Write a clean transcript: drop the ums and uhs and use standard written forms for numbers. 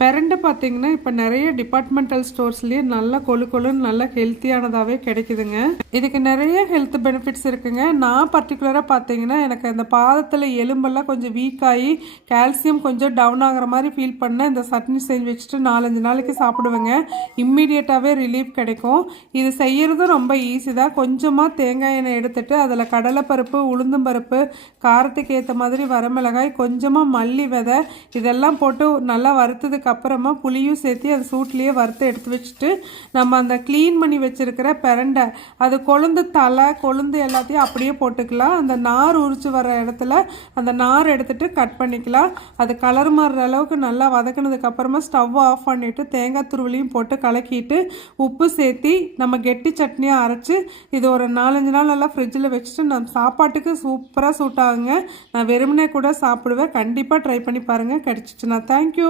பிரண்டை பார்த்தீங்கன்னா இப்போ நிறைய டிபார்ட்மெண்டல் ஸ்டோர்ஸ்லேயே நல்லா கொழுன்னு நல்லா ஹெல்த்தியானதாகவே கிடைக்குதுங்க. இதுக்கு நிறைய ஹெல்த் பெனிஃபிட்ஸ் இருக்குங்க. நான் பர்டிகுலராக பார்த்தீங்கன்னா எனக்கு அந்த பாதத்தில் எலும்பெல்லாம் கொஞ்சம் வீக் ஆகி கால்சியம் கொஞ்சம் டவுன் ஆகிற மாதிரி ஃபீல் பண்ண இந்த சட்னி செஞ்சு வச்சுட்டு 4-5 நாளைக்கு சாப்பிடுவேங்க. இம்மிடியட்டாகவே ரிலீஃப் கிடைக்கும். இது செய்யறதும் ரொம்ப ஈஸி தான். கொஞ்சமாக தேங்காய் எண்ணெய் எடுத்துட்டு அதில் கடலைப்பருப்பு, உளுந்தும் பருப்பு, காரத்துக்கு ஏற்ற மாதிரி வரமிளகாய், கொஞ்சமாக மல்லி விதை இதெல்லாம் போட்டு நல்லா வறுத்ததுக்கு அப்புறமா புளியும் சேர்த்து அது சூட்லேயே வறுத்து எடுத்து வச்சுட்டு நம்ம அந்த க்ளீன் பண்ணி வச்சிருக்கிற பிரண்டை அது கொழுந்து தலை கொழுந்து எல்லாத்தையும் அப்படியே போட்டுக்கலாம். அந்த நார் உரிச்சு வர இடத்துல அந்த நார் எடுத்துட்டு கட் பண்ணிக்கலாம். அது கலர் மாறுற அளவுக்கு நல்லா வதக்கினதுக்கு அப்புறமா ஸ்டவ் ஆஃப் பண்ணிட்டு தேங்காய் துருவலையும் போட்டு கலக்கிட்டு உப்பு சேர்த்தி நம்ம கெட்டி சட்னியாக அரைச்சி இது ஒரு 4-5 நாள் நல்லா ஃப்ரிட்ஜில் வச்சுட்டு நம்ம சாப்பாட்டுக்கு சூப்பராக சூட் ஆகுங்க. நான் வெறுமனே கூட சாப்பிடுவேன். கண்டிப்பாக ட்ரை பண்ணி பாருங்கள். கிடைச்சிச்சுன்னா. தேங்க்யூ.